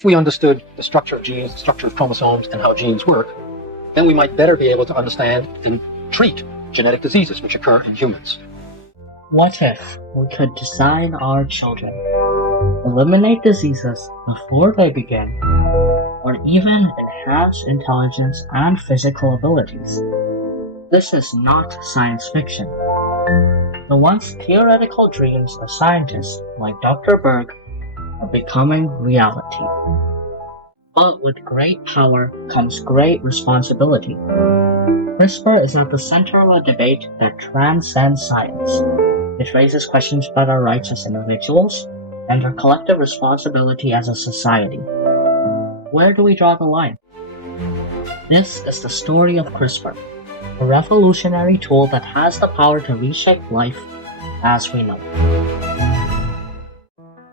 If we understood the structure of genes, the structure of chromosomes, and how genes work, then we might better be able to understand and treat genetic diseases which occur in humans. What if we could design our children, eliminate diseases before they begin, or even enhance intelligence and physical abilities? This is not science fiction. The once theoretical dreams of scientists like Dr. Berg are becoming reality. But with great power comes great responsibility. CRISPR is at the center of a debate that transcends science. It raises questions about our rights as individuals and our collective responsibility as a society. Where do we draw the line? This is the story of CRISPR, a revolutionary tool that has the power to reshape life as we know it.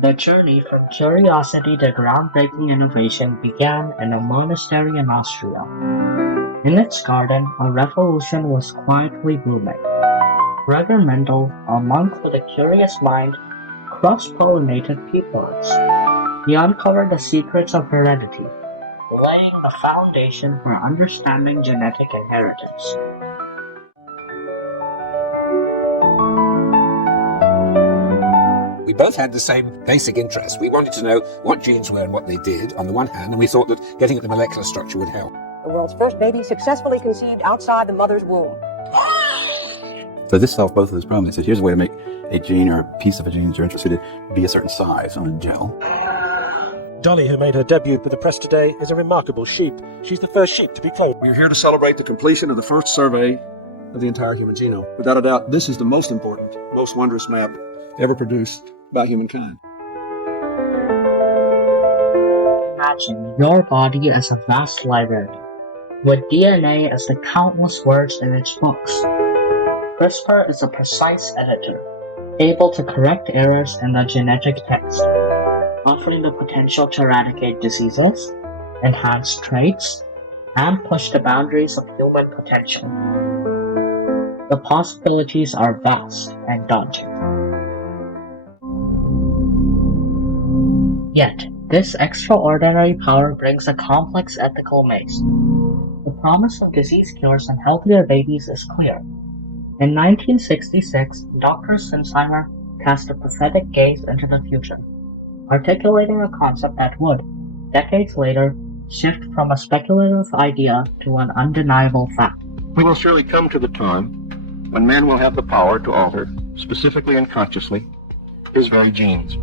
The journey from curiosity to groundbreaking innovation began in a monastery in Austria. In its garden, a revolution was quietly blooming. Gregor Mendel, a monk with a curious mind, cross-pollinated pea plants. He uncovered the secrets of heredity, laying the foundation for understanding genetic inheritance. We both had the same basic interest. We wanted to know what genes were and what they did, on the one hand, and we thought that getting at the molecular structure would help. The world's first baby successfully conceived outside the mother's womb. So this solved both of those problems. It said, here's a way to make a gene or a piece of a gene you're interested in be a certain size on a gel. Dolly, who made her debut with the press today, is a remarkable sheep. She's the first sheep to be cloned. We're here to celebrate the completion of the first survey of the entire human genome. Without a doubt, this is the most important, most wondrous map ever produced by humankind. Imagine your body as a vast library, with DNA as the countless words in its books. CRISPR is a precise editor, able to correct errors in the genetic text, offering the potential to eradicate diseases, enhance traits, and push the boundaries of human potential. The possibilities are vast and daunting. Yet, this extraordinary power brings a complex ethical maze. The promise of disease cures and healthier babies is clear. In 1966, Dr. Simsheimer cast a prophetic gaze into the future, articulating a concept that would, decades later, shift from a speculative idea to an undeniable fact. We will surely come to the time when man will have the power to alter, specifically and consciously, his very genes.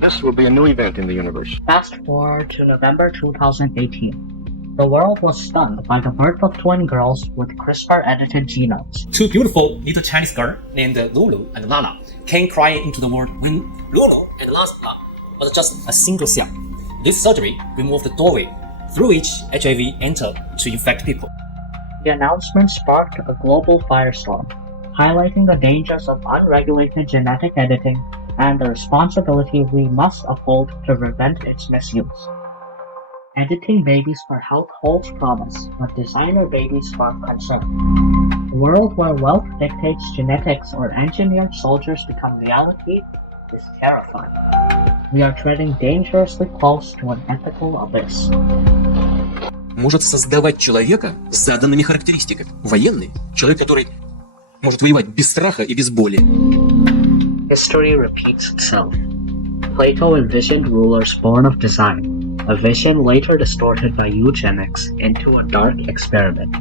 This will be a new event in the universe. Fast forward to November 2018. The world was stunned by the birth of twin girls with CRISPR-edited genomes. Two beautiful little Chinese girls named Lulu and Lala came crying into the world when Lulu and Lala was just a single cell. This surgery removed the doorway through which HIV entered to infect people. The announcement sparked a global firestorm, highlighting the dangers of unregulated genetic editing and the responsibility we must uphold to prevent its misuse. Editing babies for health holds promise, but designer babies spark concern. A world where wealth dictates genetics or engineered soldiers become reality is terrifying. We are treading dangerously close to an ethical abyss. Может создавать человека с заданными характеристиками. Военный – человек, который может воевать без страха и без боли. History repeats itself. Plato envisioned rulers born of design, a vision later distorted by eugenics into a dark experiment.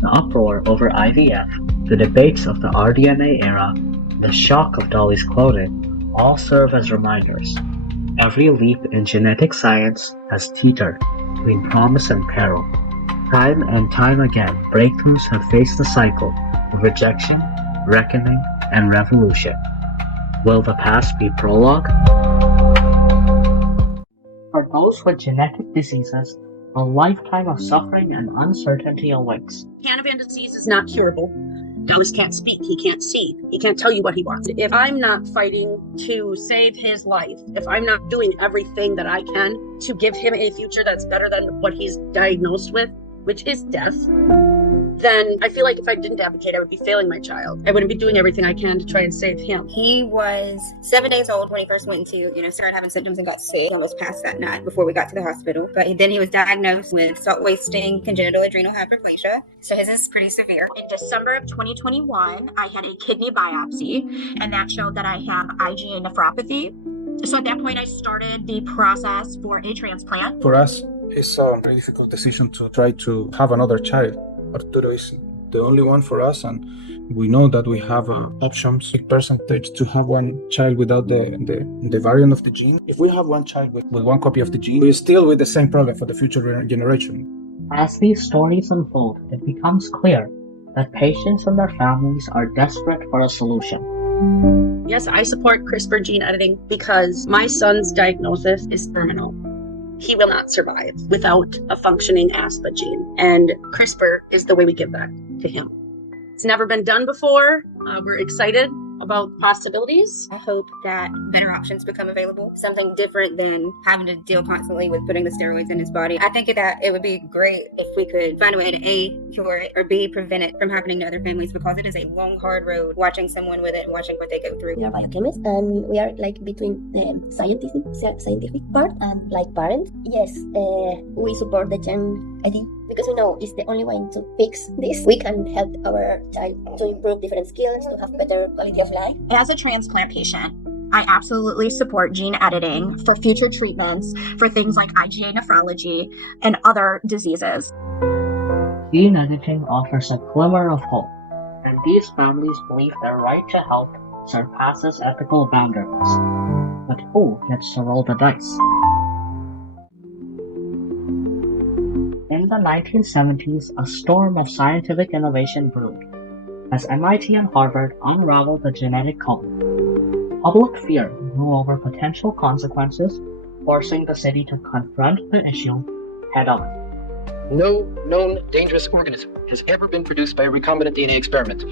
The uproar over IVF, the debates of the rDNA era, the shock of Dolly's cloning, all serve as reminders. Every leap in genetic science has teetered between promise and peril. Time and time again, breakthroughs have faced the cycle of rejection, reckoning, and revolution. Will the past be prologue? For those with genetic diseases, a lifetime of suffering and uncertainty awaits. Canavan disease is not curable. Dallas can't speak, he can't see, he can't tell you what he wants. If I'm not fighting to save his life, if I'm not doing everything that I can to give him a future that's better than what he's diagnosed with, which is death, then I feel like if I didn't advocate, I would be failing my child. I wouldn't be doing everything I can to try and save him. He was 7 days old when he first went to, started having symptoms and got sick. Almost passed that night before we got to the hospital. But then he was diagnosed with salt-wasting congenital adrenal hyperplasia. So his is pretty severe. In December of 2021, I had a kidney biopsy, and that showed that I have IgA nephropathy. So at that point, I started the process for a transplant. For us, it's a very difficult decision to try to have another child. Arturo is the only one for us, and we know that we have options, big percentage to have one child without the variant of the gene. If we have one child with one copy of the gene, we're still with the same problem for the future generation. As these stories unfold, it becomes clear that patients and their families are desperate for a solution. Yes, I support CRISPR gene editing because my son's diagnosis is terminal. He will not survive without a functioning ASPA gene, and CRISPR is the way we give that to him. It's never been done before. We're excited about possibilities. I hope that better options become available, something different than having to deal constantly with putting the steroids in his body. I think that it would be great if we could find a way to A, cure it, or B, prevent it from happening to other families, because it is a long, hard road watching someone with it and watching what they go through. We are biochemists, and we are like between the scientific part and like parents. Yes, we support the gene editing because we know it's the only way to fix this. We can help our child to improve different skills, to have better quality of life. As a transplant patient, I absolutely support gene editing for future treatments for things like IgA nephrology and other diseases. Gene editing offers a glimmer of hope, and these families believe their right to help surpasses ethical boundaries. But who gets to roll the dice? In the 1970s, a storm of scientific innovation brewed as MIT and Harvard unraveled the genetic code. Public fear grew over potential consequences, forcing the city to confront the issue head-on. No known dangerous organism has ever been produced by a recombinant DNA experiment.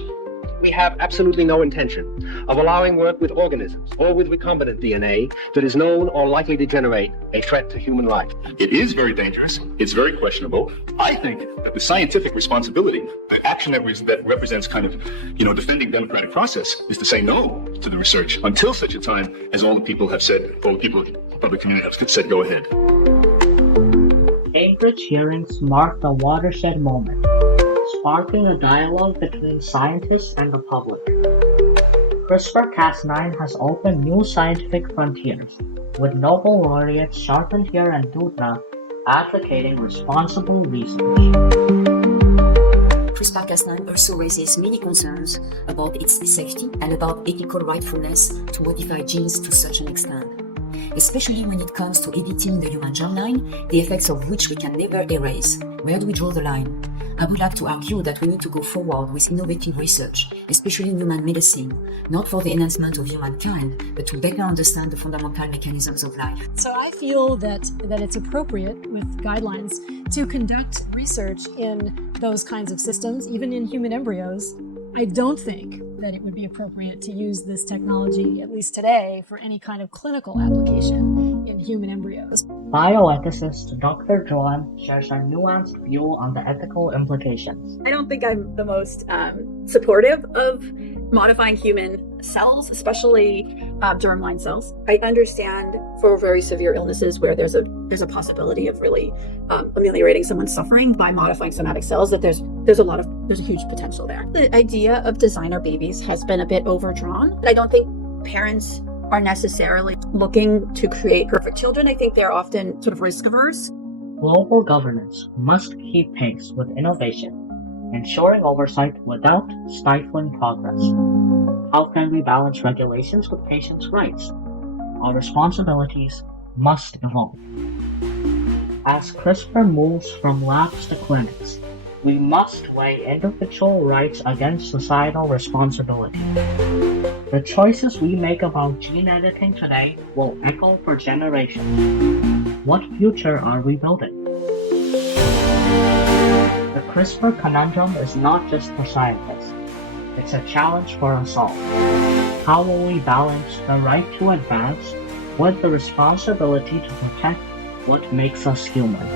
We have absolutely no intention of allowing work with organisms or with recombinant DNA that is known or likely to generate a threat to human life. It is very dangerous. It's very questionable. I think that the scientific responsibility, the action that represents kind of, defending democratic process, is to say no to the research until such a time as all the people have said, all the people in the public community have said, go ahead. Cambridge hearings marked a watershed moment, sparking a dialogue between scientists and the public. CRISPR-Cas9 has opened new scientific frontiers, with Nobel laureates Charpentier and Dutta advocating responsible research. CRISPR-Cas9 also raises many concerns about its safety and about ethical rightfulness to modify genes to such an extent, especially when it comes to editing the human germline, the effects of which we can never erase. Where do we draw the line? I would like to argue that we need to go forward with innovative research, especially in human medicine, not for the enhancement of humankind, but to better understand the fundamental mechanisms of life. So I feel that it's appropriate with guidelines to conduct research in those kinds of systems, even in human embryos. I don't think that it would be appropriate to use this technology, at least today, for any kind of clinical application in human embryos. Bioethicist Dr. Joan shares a nuanced view on the ethical implications. I don't think I'm the most supportive of modifying human cells, especially germline cells. I understand for very severe illnesses where there's a possibility of really ameliorating someone's suffering by modifying somatic cells, that there's a huge potential there. The idea of designer babies has been a bit overdrawn. I don't think parents are necessarily looking to create perfect children. I think they're often sort of risk averse. Global governance must keep pace with innovation, ensuring oversight without stifling progress. How can we balance regulations with patients' rights? Our responsibilities must evolve. As CRISPR moves from labs to clinics, we must weigh individual rights against societal responsibility. The choices we make about gene editing today will echo for generations. What future are we building? The CRISPR conundrum is not just for scientists. It's a challenge for us all. How will we balance the right to advance with the responsibility to protect what makes us human?